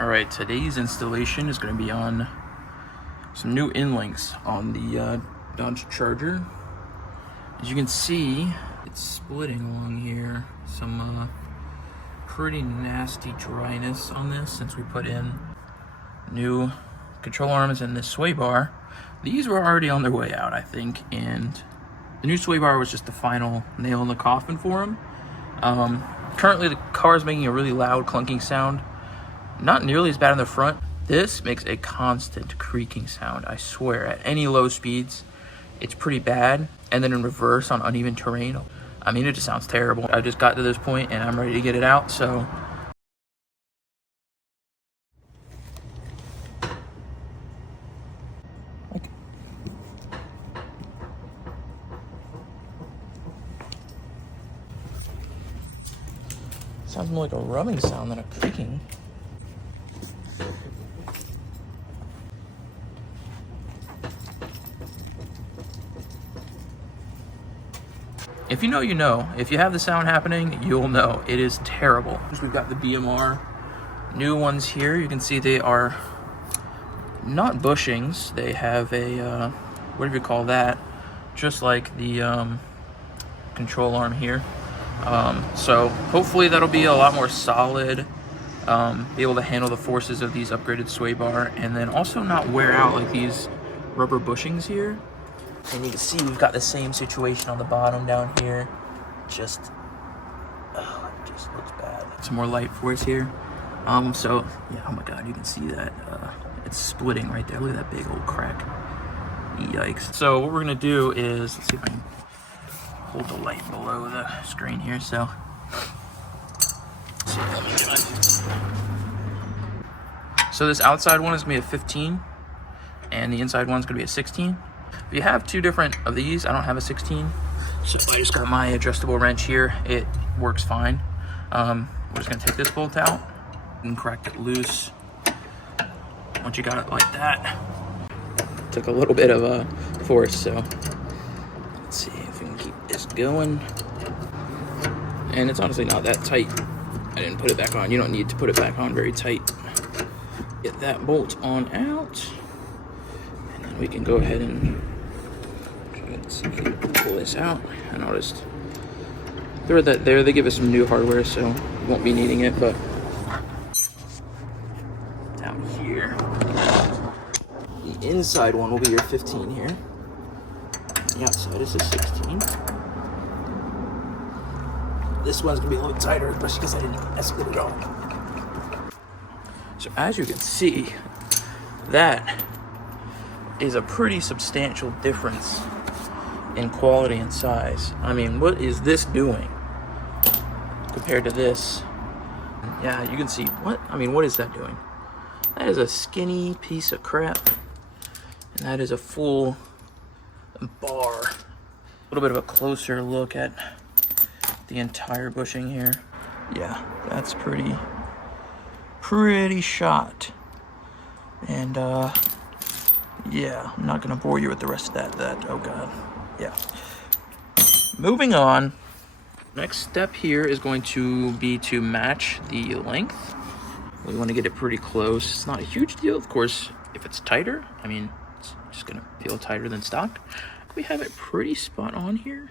Alright, today's installation is going to be on some new in-links on the Dodge Charger. As you can see, it's splitting along here. Some pretty nasty dryness on this since we put in new control arms and this sway bar. These were already on their way out, I think, and the new sway bar was just the final nail in the coffin for them. Currently, the car is making a really loud clunking sound. Not nearly as bad in the front. This makes a constant creaking sound, I swear. At any low speeds, it's pretty bad. And then in reverse on uneven terrain, I mean, it just sounds terrible. I just got to this point and I'm ready to get it out, so. Sounds more like a rubbing sound than a creaking. If you know, you know. If you have the sound happening, you'll know. It is terrible. We've got the BMR new ones here. You can see they are not bushings. They have a, whatever you call that, just like the control arm here. So hopefully that'll be a lot more solid, be able to handle the forces of these upgraded sway bar, and then also not wear out like these rubber bushings here. And you can see we've got the same situation on the bottom down here. It just looks bad. Some more light force here. So yeah, oh my god, you can see that it's splitting right there. Look at that big old crack. Yikes. So what we're gonna do is, let's see if I can hold the light below the screen here. So this outside one is gonna be a 15 and the inside one's gonna be a 16. If you have two different of these, I don't have a 16, so I just got my adjustable wrench here. It works fine. We're just gonna take this bolt out and crack it loose. Once you got it like that, took a little bit of force, so let's see if we can keep this going. And it's honestly not that tight. I didn't put it back on. You don't need to put it back on very tight. Get that bolt on out, and then we can go ahead and pull this out. And I'll just throw that there. They give us some new hardware, so you won't be needing it, but down here, the inside one will be your 15 here. The outside is a 16. This one's gonna be a little tighter, especially because I didn't escalate it all. So as you can see, that is a pretty substantial difference in quality and size. I mean, what is this doing compared to this? Yeah, you can see what is that doing? That is a skinny piece of crap, and that is a full bar. A little bit of a closer look at the entire bushing here. Yeah, that's pretty shot. And yeah, I'm not gonna bore you with the rest of that, oh god. Yeah. Moving on. Next step here is going to be to match the length. We want to get it pretty close. It's not a huge deal, of course. If it's tighter, I mean, it's just gonna feel tighter than stock. We have it pretty spot on here.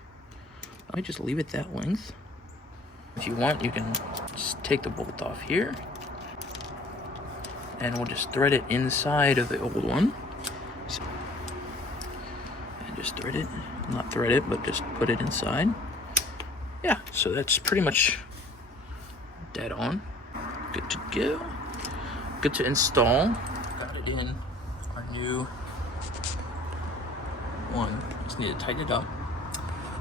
I just leave it that length. If you want, you can just take the bolt off here, and we'll just thread it inside of the old one. So, and just thread it, not thread it, but just put it inside. Yeah, so that's pretty much dead on. Good to go. Good to install. Got it in our new one. Just need to tighten it up.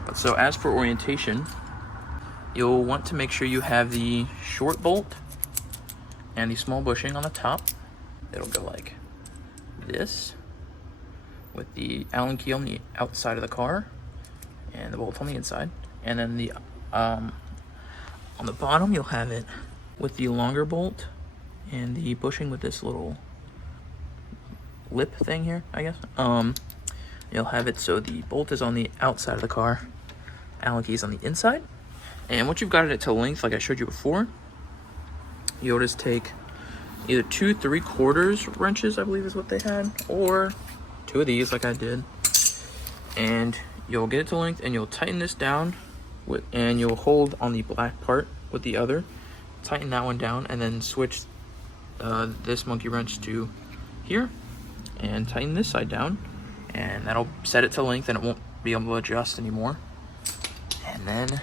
But so as for orientation, you'll want to make sure you have the short bolt and the small bushing on the top. It'll go like this, with the Allen key on the outside of the car and the bolt on the inside. And then the on the bottom, you'll have it with the longer bolt and the bushing with this little lip thing here, I guess. You'll have it so the bolt is on the outside of the car, Allen key is on the inside. And once you've got it to length, like I showed you before, you'll just take either 2 3/4 wrenches, I believe is what they had, or 2 of these like I did. And you'll get it to length and you'll tighten this down and you'll hold on the black part with the other, tighten that one down, and then switch this monkey wrench to here and tighten this side down, and that'll set it to length and it won't be able to adjust anymore. And then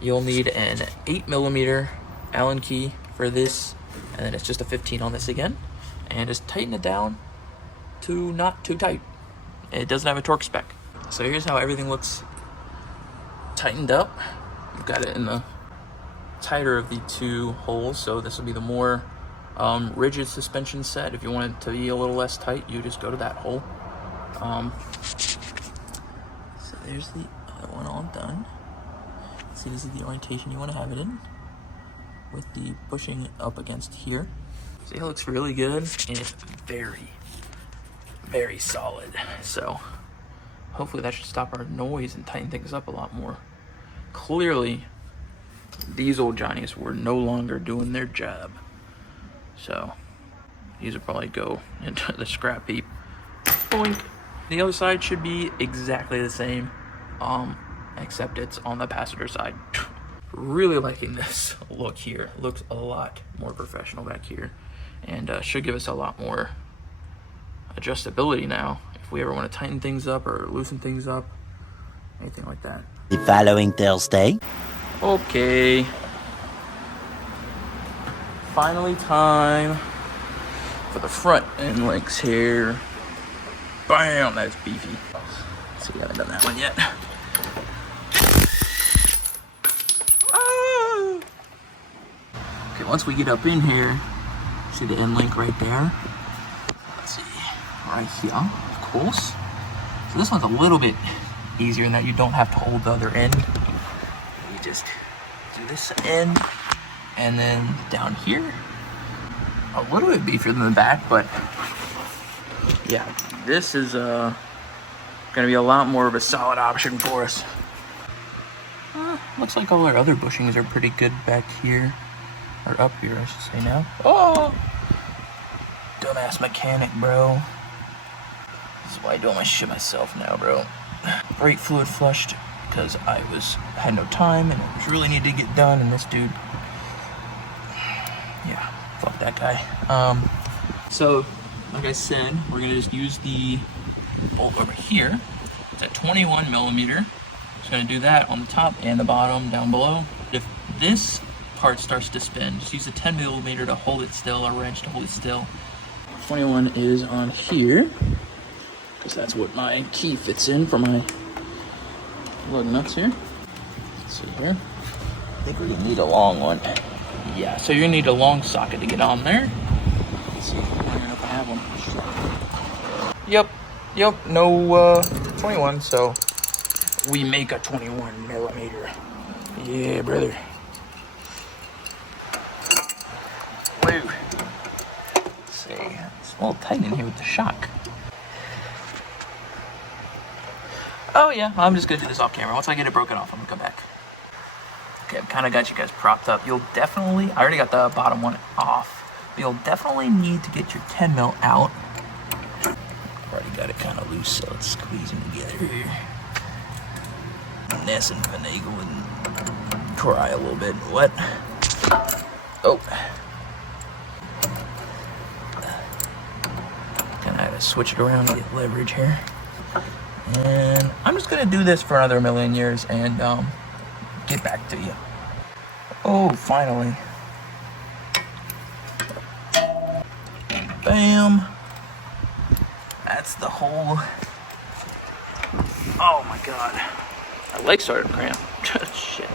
you'll need an 8mm Allen key for this, and then it's just a 15 on this again, and just tighten it down to not too tight. It doesn't have a torque spec. So here's how everything looks tightened up. You've got it in the tighter of the 2 holes, so this will be the more rigid suspension set. If you want it to be a little less tight, you just go to that hole. So there's the other one all done. See, this is the orientation you want to have it in, with the pushing up against here. See, it looks really good, and it's very, very solid. So hopefully that should stop our noise and tighten things up a lot more. Clearly, these old Johnnies were no longer doing their job. So these will probably go into the scrap heap. Boink. The other side should be exactly the same, except it's on the passenger side. Really liking this look here. Looks a lot more professional back here, and should give us a lot more adjustability now if we ever want to tighten things up or loosen things up, anything like that. The following Thursday. Okay, finally time for the front end links here. Bam, that's beefy. So we haven't done that one yet. Okay, once we get up in here, see the end link right there? Let's see, right here, of course. So this one's a little bit easier in that you don't have to hold the other end. You just do this end, and then down here, a little bit beefier than the back, but yeah, this is gonna be a lot more of a solid option for us. Looks like all our other bushings are pretty good back here. Or up here, I should say now. Oh! Dumbass mechanic, bro. That's why I do all my shit myself now, bro. Brake fluid flushed because I had no time and it was really needed to get done, and this dude, yeah, fuck that guy. So, like I said, we're gonna just use the bolt over here. It's at 21mm. Just gonna do that on the top and the bottom down below. If this part starts to spin, just use a 10mm to hold it still, a wrench to hold it still. 21 is on here, because that's what my key fits in for my lug nuts here. Let's see here. I think we're gonna need a long one. Yeah, so you're gonna need a long socket to get on there. Let's see, I don't know if I have one. Yep, no 21, so we make a 21mm. Yeah, brother. Woo. Let's see, it's a little tight in here with the shock. Oh yeah, I'm just gonna do this off camera. Once I get it broken off, I'm gonna come back. Okay, I've kind of got you guys propped up. You'll definitely, I already got the bottom one off, but you'll definitely need to get your 10mm out. Already got it kind of loose, so let's squeeze them together here. Ness and finagle and try a little bit. What? Oh. Gonna have to switch it around to get leverage here. And I'm just gonna do this for another million years and get back to you. Oh, finally. Bam. That's the hole. Oh my god. My leg started to cramp. Shit.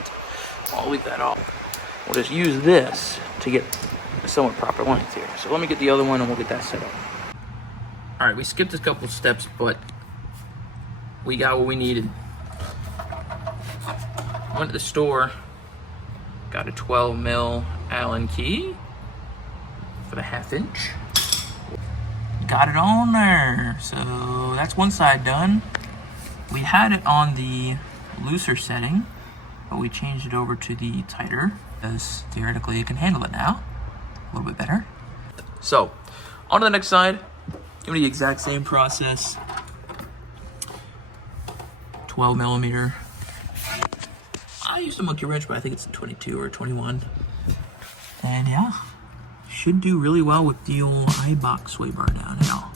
I'll leave that off. We'll just use this to get a somewhat proper length here. So let me get the other one and we'll get that set up. Alright, we skipped a couple steps, but we got what we needed. Went to the store, got a 12mm Allen key for the 1/2 inch. Got it on there. So that's one side done. We had it on the looser setting, but we changed it over to the tighter because theoretically it can handle it now a little bit better. So, on to the next side. Doing the exact same process. 12 millimeter. I used a monkey wrench, but I think it's a 22 or 21. And yeah, should do really well with the old Eibach sway bar down now.